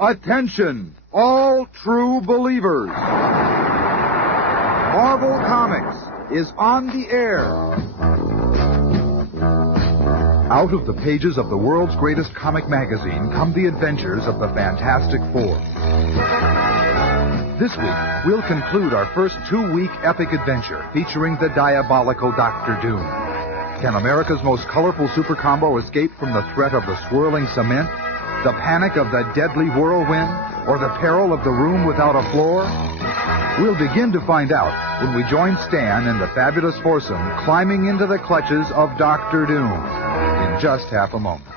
Attention, all true believers. Marvel Comics is on the air. Out of the pages of the world's greatest comic magazine come the adventures of the Fantastic Four. This week, we'll conclude our first 2-week epic adventure featuring the diabolical Dr. Doom. Can America's most colorful super combo escape from the threat of the swirling cement, the panic of the deadly whirlwind, or the peril of the room without a floor? We'll begin to find out when we join Stan and the fabulous foursome climbing into the clutches of Dr. Doom in just half a moment.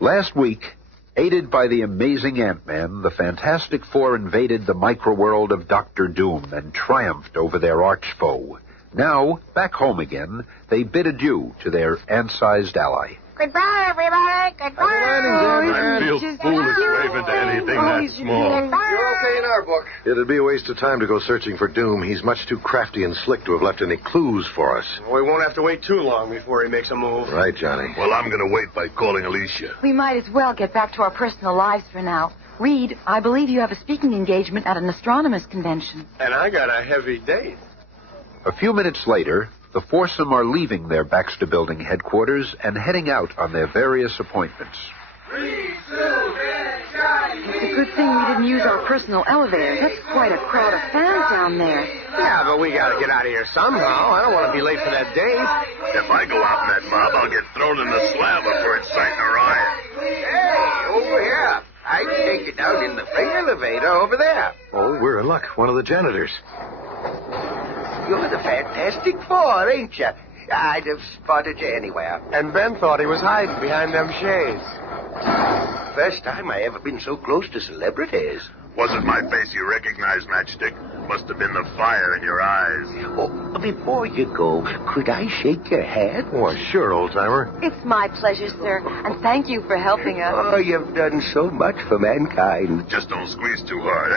Last week, aided by the amazing Ant-Man, the Fantastic Four invaded the microworld of Dr. Doom and triumphed over their arch-foe. Now, back home again, they bid adieu to their ant-sized ally. Goodbye, everybody. Goodbye. I feel foolish waving to anything that small. You're okay in our book. It'd be a waste of time to go searching for Doom. He's much too crafty and slick to have left any clues for us. We won't have to wait too long before he makes a move. Right, Johnny. Well, I'm going to wait by calling Alicia. We might as well get back to our personal lives for now. Reed, I believe you have a speaking engagement at an astronomers convention. And I got a heavy date. A few minutes later, the foursome are leaving their Baxter Building headquarters and heading out on their various appointments. It's a good thing we didn't use our personal elevator. That's quite a crowd of fans down there. Yeah, but we got to get out of here somehow. I don't want to be late for that date. If I go out in that mob, I'll get thrown in the slab before it's starting to riot. Hey, over here. I can take you down in the freight elevator over there. Oh, we're in luck. One of the janitors. You're the Fantastic Four, ain't you? I'd have spotted you anywhere. And Ben thought he was hiding behind them shades. First time I ever been so close to celebrities. Wasn't my face you recognized, Matchstick. Must have been the fire in your eyes. Oh, before you go, could I shake your hand? Oh, sure, old-timer. It's my pleasure, sir, and thank you for helping us. Oh, you've done so much for mankind. Just don't squeeze too hard.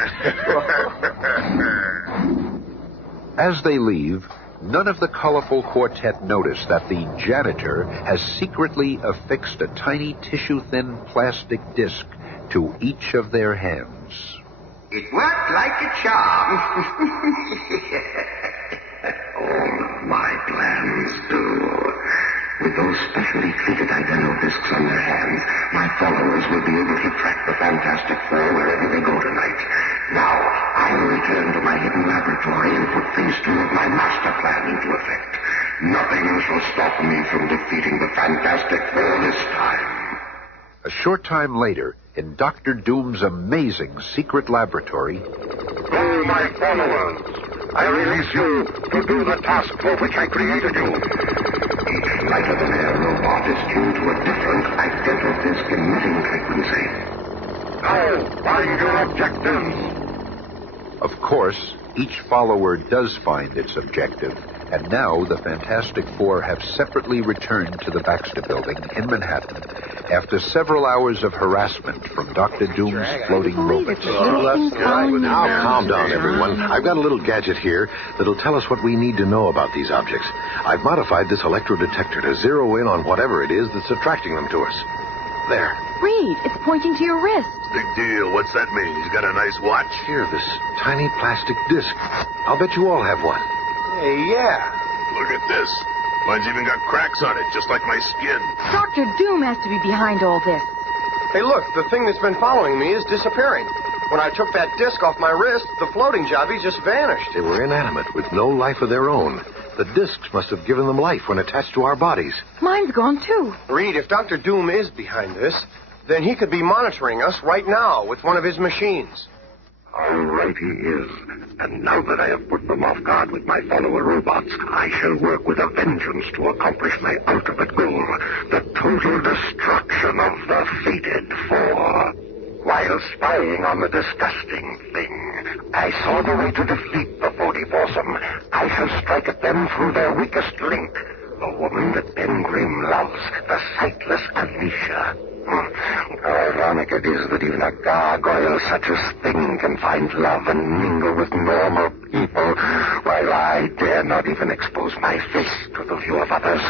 As they leave, none of the colorful quartet notice that the janitor has secretly affixed a tiny tissue-thin plastic disc to each of their hands. It worked like a charm. All of my plans do. With those specially treated identical discs on their hands, my followers will be able to track the Fantastic Four wherever they go tonight. Now, I will return to my hidden laboratory and put phase 2 of my master plan into effect. Nothing shall stop me from defeating the Fantastic Four this time. A short time later, in Dr. Doom's amazing secret laboratory... Go, my followers! I release you to do the task for which I created you. Each lighter-than-air robot is tuned to a different identical-disc emitting frequency. Now, find your objectives. Of course, each follower does find its objective, and now the Fantastic Four have separately returned to the Baxter Building in Manhattan after several hours of harassment from Dr. Doom's floating robots. Now, calm down, everyone. I've got a little gadget here that'll tell us what we need to know about these objects. I've modified this electrodetector to zero in on whatever it is that's attracting them to us. There. Reed, it's pointing to your wrist. Big deal. What's that mean? He's got a nice watch? Here, this tiny plastic disc. I'll bet you all have one. Hey, yeah. Look at this. Mine's even got cracks on it, just like my skin. Dr. Doom has to be behind all this. Hey, look, the thing that's been following me is disappearing. When I took that disc off my wrist, the floating jobbies just vanished. They were inanimate, with no life of their own. The discs must have given them life when attached to our bodies. Mine's gone, too. Reed, if Dr. Doom is behind this, then he could be monitoring us right now with one of his machines. All right, he is. And now that I have put them off guard with my follower robots, I shall work with a vengeance to accomplish my ultimate goal, the total destruction of the fated Four. While spying on the disgusting thing, I saw the way to defeat the 40 foursome. I shall strike at them through their weakest link, the woman that Ben Grimm loves, the sightless Alicia. Ironic it is that even a gargoyle such as Thing can find love and mingle with normal people, while I dare not even expose my face to the view of others.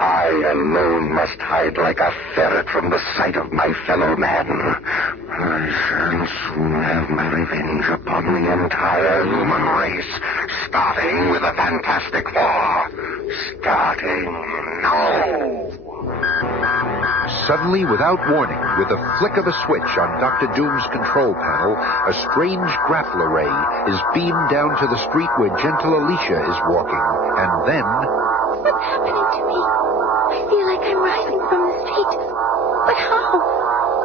I alone must hide like a ferret from the sight of my fellow man. I shall soon have my revenge upon the entire human race, starting with the Fantastic Four. Starting now. Suddenly, without warning, with the flick of a switch on Dr. Doom's control panel, a strange grapple array is beamed down to the street where gentle Alicia is walking. And then... What's happening to me? I feel like I'm rising from the street. But how?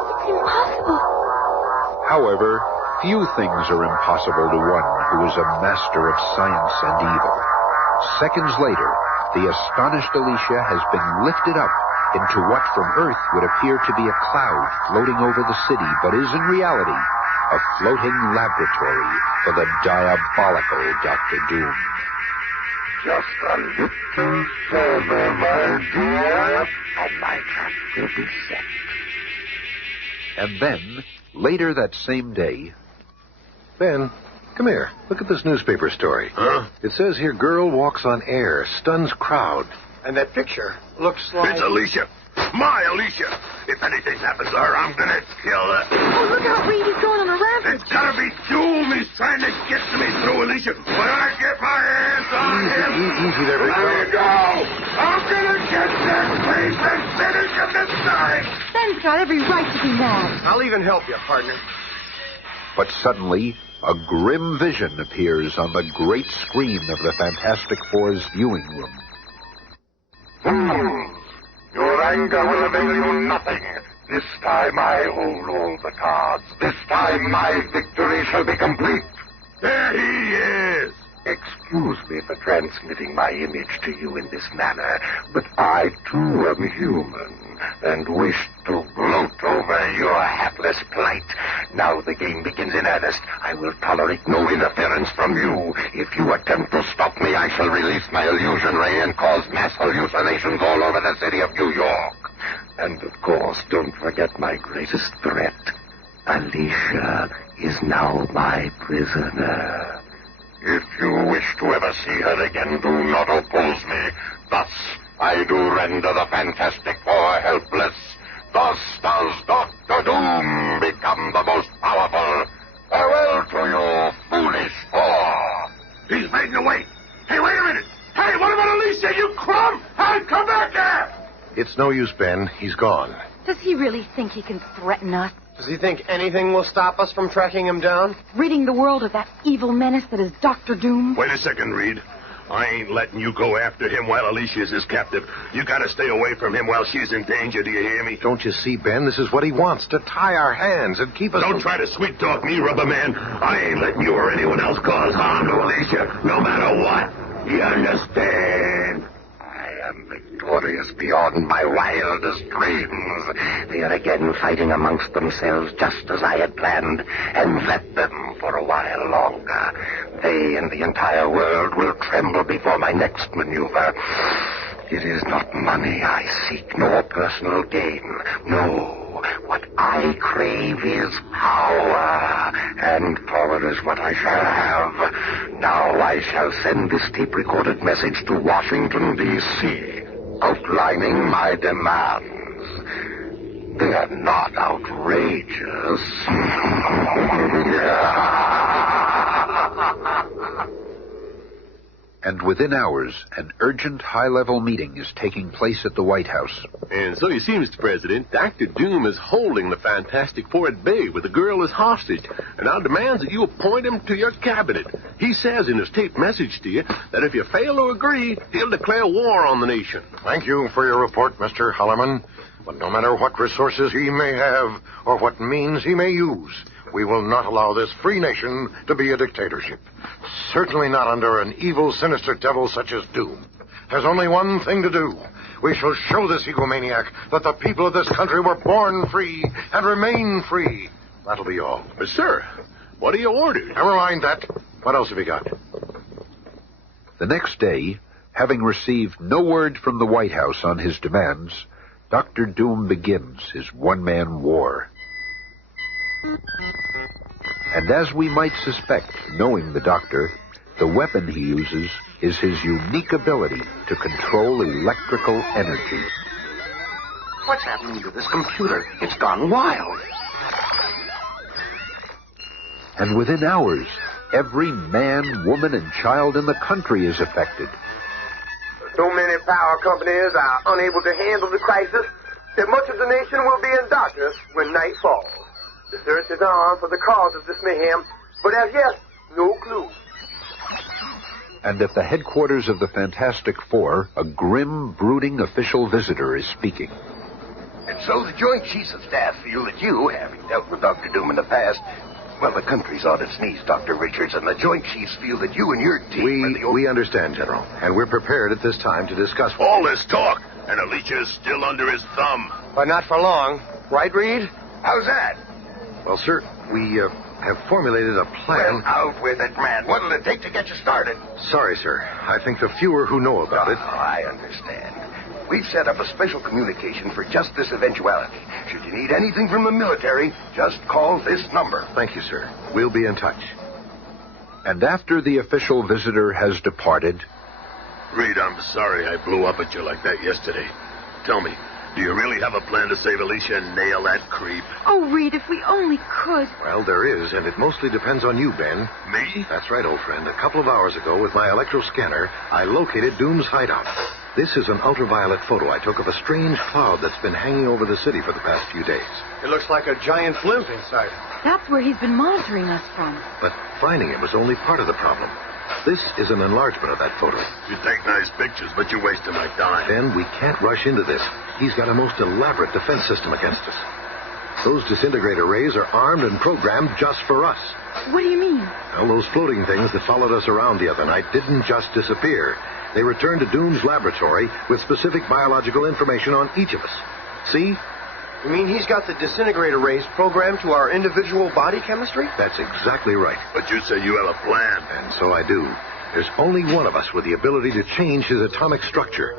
It's impossible. However, few things are impossible to one who is a master of science and evil. Seconds later, the astonished Alicia has been lifted up into what from Earth would appear to be a cloud floating over the city, but is in reality a floating laboratory for the diabolical Dr. Doom. Just a little further, my dear, and my trap will be set. And then, later that same day... Ben, come here. Look at this newspaper story. Huh? It says here, girl walks on air, stuns crowd. And that picture looks like... It's Alicia. My Alicia. If anything happens to her, I'm gonna kill her. Oh, look out, Reed. He's going on a rampage. It's gotta be Doom. He's trying to get to me through Alicia. When I get my hands on him... Easy there, big Let fella. me go. I'm gonna get that place and finish him this time. Ben's got every right to be mad. I'll even help you, partner. But suddenly, a grim vision appears on the great screen of the Fantastic Four's viewing room. Your anger will avail you nothing. This time I hold all the cards. This time my victory shall be complete. There he is. Excuse me for transmitting my image to you in this manner, but I too am human and wish to gloat over your hapless plight. Now the game begins in earnest. I will tolerate no interference from you. If you attempt to stop me, I shall release my illusion ray and cause mass hallucinations all over the city of New York. And of course, don't forget my greatest threat. Alicia is now my prisoner. If you wish to ever see her again, do not oppose me. Thus, I do render the Fantastic Four helpless. Thus does Dr. Doom become the most powerful. Farewell to you, foolish four. He's making away. Hey, wait a minute. Hey, what about Alicia, you crumb? Hey, come back here. It's no use, Ben. He's gone. Does he really think he can threaten us? Does he think anything will stop us from tracking him down? Ridding the world of that evil menace that is Dr. Doom? Wait a second, Reed. I ain't letting you go after him while Alicia's his captive. You gotta stay away from him while she's in danger, do you hear me? Don't you see, Ben? This is what he wants, to tie our hands and keep us... Don't try to sweet-talk me, Rubber Man. I ain't letting you or anyone else cause harm to Alicia, no matter what. You understand? I am victorious beyond my wildest dreams. They are again fighting amongst themselves just as I had planned, and let them for a while longer. They and the entire world will tremble before my next maneuver. It is not money I seek, nor personal gain. No, what I crave is power, and power is what I shall have. Now I shall send this tape-recorded message to Washington, D.C., outlining my demands. They are not outrageous. And within hours, an urgent high-level meeting is taking place at the White House. And so you see, Mr. President, Dr. Doom is holding the Fantastic Four at bay with the girl as hostage, and now demands that you appoint him to your cabinet. He says in his taped message to you that if you fail to agree, he'll declare war on the nation. Thank you for your report, Mr. Hallerman. But no matter what resources he may have or what means he may use, we will not allow this free nation to be a dictatorship. Certainly not under an evil, sinister devil such as Doom. There's only one thing to do. We shall show this egomaniac that the people of this country were born free and remain free. That'll be all. But, sir, what are your orders? Never mind that. What else have you got? The next day, having received no word from the White House on his demands, Dr. Doom begins his one-man war. And as we might suspect, knowing the doctor, The weapon he uses is his unique ability to control electrical energy. What's happening to this computer? It's gone wild. And within hours, every man, woman, and child in the country is affected. So many power companies are unable to handle the crisis that much of the nation will be in darkness when night falls. The search is on for the cause of this mayhem, but as yet, no clue. And at the headquarters of the Fantastic Four, a grim, brooding official visitor is speaking. And so the Joint Chiefs of Staff feel that you, having dealt with Dr. Doom in the past, well, the country's on its knees, Dr. Richards, and the Joint Chiefs feel that you and your team... We understand, General, and we're prepared at this time to discuss... All this talk, and Alicia is still under his thumb. But not for long. Right, Reed? How's that? Well, sir, we have formulated a plan... Well, out with it, man. What'll it take to get you started? Sorry, sir. I think the fewer who know about it... I understand. We've set up a special communication for just this eventuality. Should you need anything from the military, just call this number. Thank you, sir. We'll be in touch. And after the official visitor has departed... Reed, I'm sorry I blew up at you like that yesterday. Tell me, do you really have a plan to save Alicia and nail that creep? Oh, Reed, if we only could. Well, there is, and it mostly depends on you, Ben. Me? That's right, old friend. A couple of hours ago, with my electro scanner, I located Doom's hideout. This is an ultraviolet photo I took of a strange cloud that's been hanging over the city for the past few days. It looks like a giant blimp inside. That's where he's been monitoring us from. But finding it was only part of the problem. This is an enlargement of that photo. You take nice pictures, but you're wasting my time. Ben, we can't rush into this. He's got a most elaborate defense system against us. Those disintegrator rays are armed and programmed just for us. What do you mean? Well, those floating things that followed us around the other night didn't just disappear. They returned to Doom's laboratory with specific biological information on each of us. See? You mean he's got the disintegrator rays programmed to our individual body chemistry? That's exactly right. But you say you have a plan. And so I do. There's only one of us with the ability to change his atomic structure.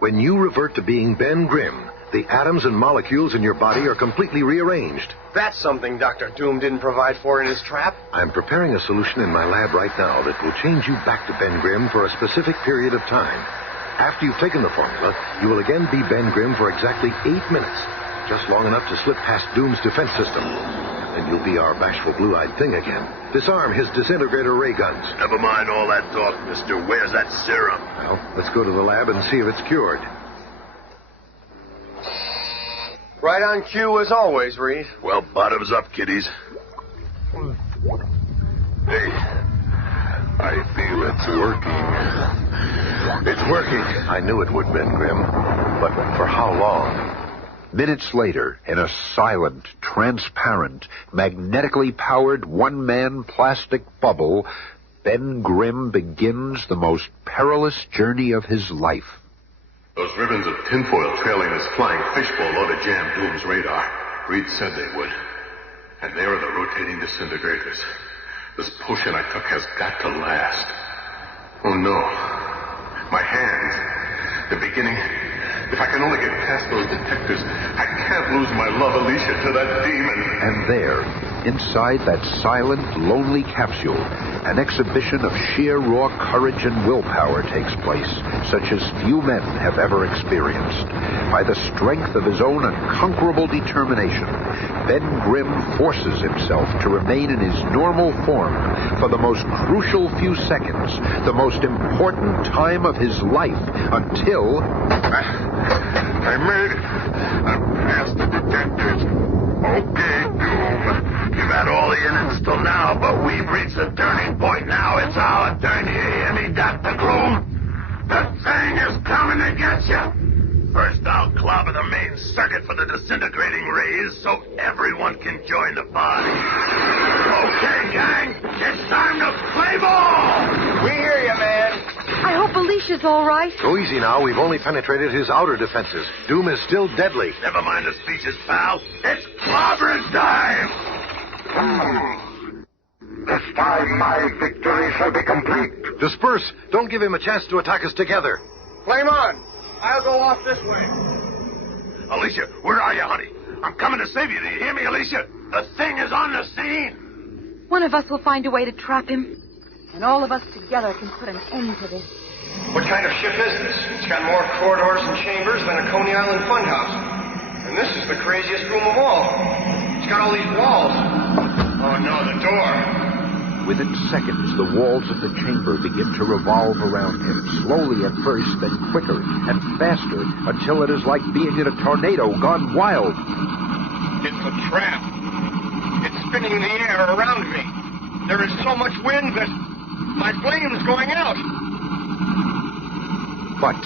When you revert to being Ben Grimm, the atoms and molecules in your body are completely rearranged. That's something Dr. Doom didn't provide for in his trap. I'm preparing a solution in my lab right now that will change you back to Ben Grimm for a specific period of time. After you've taken the formula, you will again be Ben Grimm for exactly 8 minutes, just long enough to slip past Doom's defense system. And you'll be our bashful blue-eyed thing again. Disarm his disintegrator ray guns. Never mind all that talk, mister. Where's that serum? Well, let's go to the lab and see if it's cured. Right on cue as always, Reed. Well, bottoms up, kiddies. Hey, I feel it's working. It's working. I knew it would, Ben Grimm. But for how long? Minutes later, in a silent, transparent, magnetically powered one-man plastic bubble, Ben Grimm begins the most perilous journey of his life. Those ribbons of tinfoil trailing this flying fishbowl ought to jam Doom's radar. Reed said they would. And there are the rotating disintegrators. This potion I took has got to last. Oh, no. My hands. The beginning. If I can only get past those detectors, I can't lose my love, Alicia, to that demon. And there, inside that silent, lonely capsule, an exhibition of sheer raw courage and willpower takes place, such as few men have ever experienced. By the strength of his own unconquerable determination, Ben Grimm forces himself to remain in his normal form for the most crucial few seconds, the most important time of his life, until... I made it. I'm past the detectors. Okay, Doom. You've had all the innings till now, but we've reached a turning point now. It's our turn. You hear me, Dr. Gloom? The thing is coming to get you. First, I'll clobber the main circuit for the disintegrating rays so everyone can join the party. Okay, gang. It's time to play ball. We hear you, man. I hope Alicia's all right. Go easy now. We've only penetrated his outer defenses. Doom is still deadly. Never mind the speeches, pal. It's clobbering time. This time my victory shall be complete. Disperse. Don't give him a chance to attack us together. Flame on. I'll go off this way. Alicia, where are you, honey? I'm coming to save you. Do you hear me, Alicia? The thing is on the scene. One of us will find a way to trap him. and all of us together can put an end to this. What kind of ship is this? It's got more corridors and chambers than a Coney Island funhouse. And this is the craziest room of all. It's got all these walls. Oh, no, the door. Within seconds, the walls of the chamber begin to revolve around him, slowly at first, then quicker and faster, until it is like being in a tornado gone wild. It's a trap. It's spinning in the air around me. There is so much wind that my flame's going out. But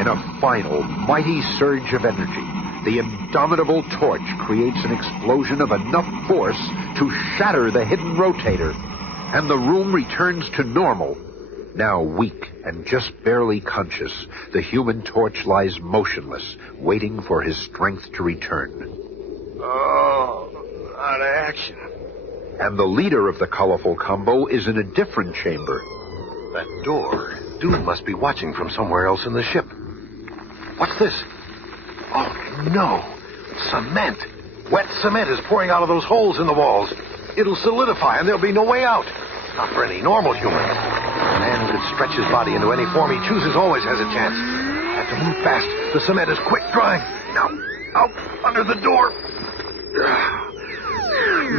in a final, mighty surge of energy, the indomitable torch creates an explosion of enough force to shatter the hidden rotator, and the room returns to normal. Now weak and just barely conscious, the human torch lies motionless, waiting for his strength to return. Oh, out of action. And the leader of the colorful combo is in a different chamber. That door. Doom must be watching from somewhere else in the ship. What's this? Oh, no. Cement. Wet cement is pouring out of those holes in the walls. It'll solidify, and there'll be no way out. Not for any normal human. A man who can stretch his body into any form he chooses always has a chance. I have to move fast. The cement is quick drying. Now, out under the door.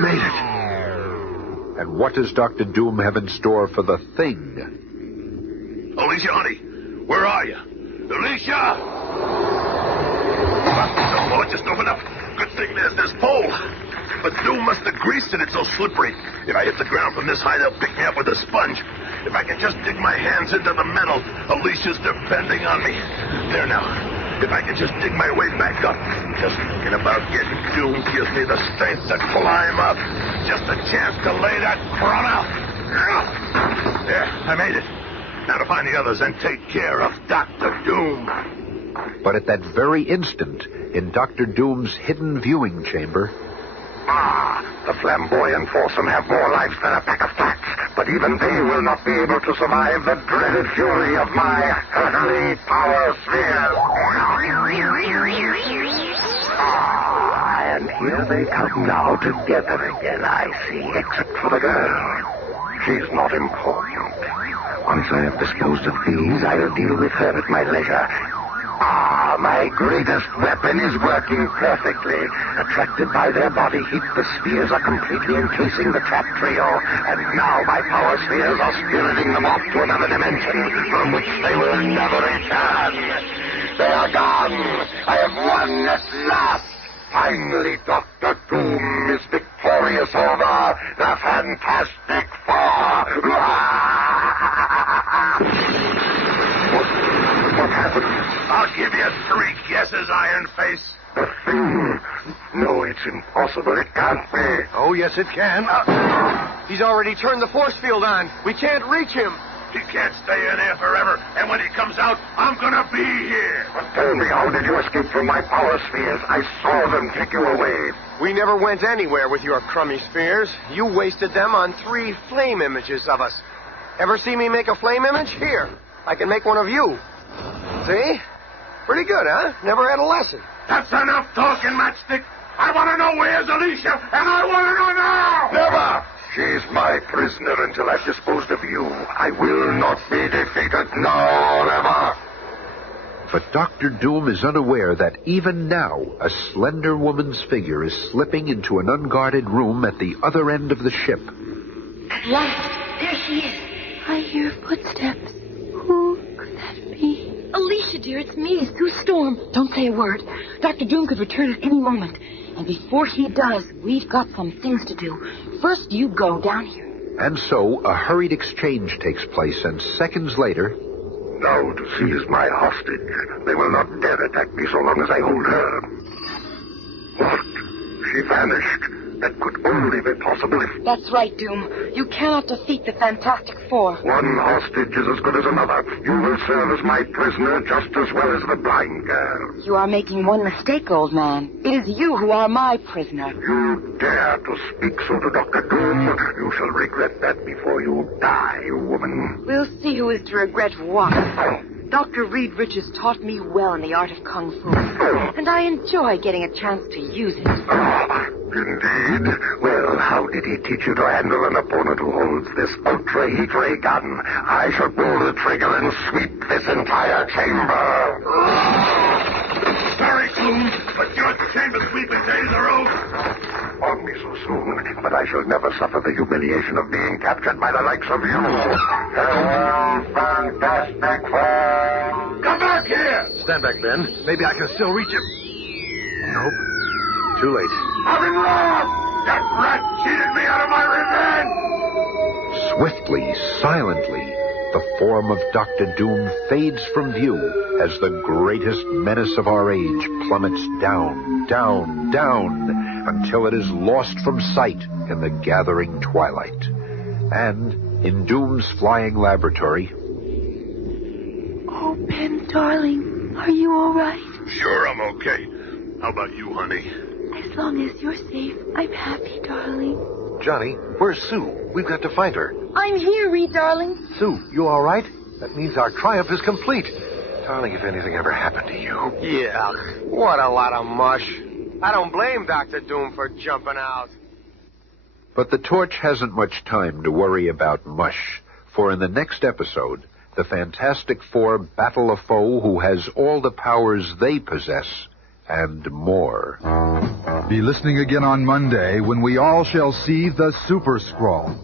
Made it. And what does Dr. Doom have in store for the Thing? Alicia, honey, where are you? Alicia! Oh, it just opened up. Good thing there's this pole. But Doom must have greased it. It's so slippery. If I hit the ground from this high, they'll pick me up with a sponge. If I can just dig my hands into the metal, Alicia's depending on me. There now. If I can just dig my way back up. Just thinking about getting Doom gives me the strength to climb up. Just a chance to lay that crumb out. There, I made it. Now to find the others and take care of Dr. Doom. But at that very instant, in Dr. Doom's hidden viewing chamber... The flamboyant foursome have more life than a pack of cats, but even they will not be able to survive the dreaded fury of my earthly power sphere. And here they come now together again, I see, except for the girl. She's not important. Once I have disposed of these, I'll deal with her at my leisure. My greatest weapon is working perfectly. Attracted by their body heat, the spheres are completely encasing the trap trio, and now my power spheres are spiriting them off to another dimension from which they will never return. They are gone. I have won at last. Finally, Dr. Doom is victorious over the Fantastic Four. What happened? I'll give you 3 guesses, Iron Face. The Thing? No, it's impossible. It can't be. Oh, yes, it can. He's already turned the force field on. We can't reach him. He can't stay in there forever, and when he comes out, I'm gonna be here. But tell me, how did you escape from my power spheres? I saw them take you away. We never went anywhere with your crummy spheres. You wasted them on 3 flame images of us. Ever see me make a flame image? Here, I can make one of you. See? Pretty good, huh? Never had a lesson. That's enough talking, Matchstick. I want to know where's Alicia, and I want to know now! Never! She's my prisoner until I've disposed of you. I will not be defeated, no, never! But Dr. Doom is unaware that even now, a slender woman's figure is slipping into an unguarded room at the other end of the ship. At last, there she is. I hear footsteps. Who could that be? Alicia, dear, it's me, Sue Storm. Don't say a word. Dr. Doom could return at any moment. And before he does, we've got some things to do. First, you go down here. And so, a hurried exchange takes place, and seconds later... Now to seize my hostage. They will not dare attack me so long as I hold her. What? She vanished. That could only be possible if... That's right, Doom. You cannot defeat the Fantastic Four. One hostage is as good as another. You will serve as my prisoner just as well as the blind girl. You are making one mistake, old man. It is you who are my prisoner. You dare to speak so to Dr. Doom? You shall regret that before you die, you woman. We'll see who is to regret what. Dr. Reed Richards taught me well in the art of Kung Fu, and I enjoy getting a chance to use it. Indeed. Well, how did he teach you to handle an opponent who holds this ultra heat ray gun? I shall pull the trigger and sweep this entire chamber. Sorry, Coon, but your chamber sweeping days are over. Only so soon, but I shall never suffer the humiliation of being captured by the likes of you. Farewell, Fantastic Four! Come back here! Stand back, Ben. Maybe I can still reach him. Nope. Too late. I've been robbed! That rat cheated me out of my revenge! Swiftly, silently, the form of Dr. Doom fades from view as the greatest menace of our age plummets down, down, down, until it is lost from sight in the gathering twilight. And in Doom's flying laboratory... Oh, Ben, darling, are you all right? Sure, I'm okay. How about you, honey? As long as you're safe, I'm happy, darling. Johnny, where's Sue? We've got to find her. I'm here, Reed, darling. Sue, you all right? That means our triumph is complete. Darling, if anything ever happened to you... Yeah, what a lot of mush. I don't blame Dr. Doom for jumping out. But the Torch hasn't much time to worry about mush, for in the next episode, the Fantastic Four battle a foe who has all the powers they possess and more. Be listening again on Monday when we all shall see the Super Skrull.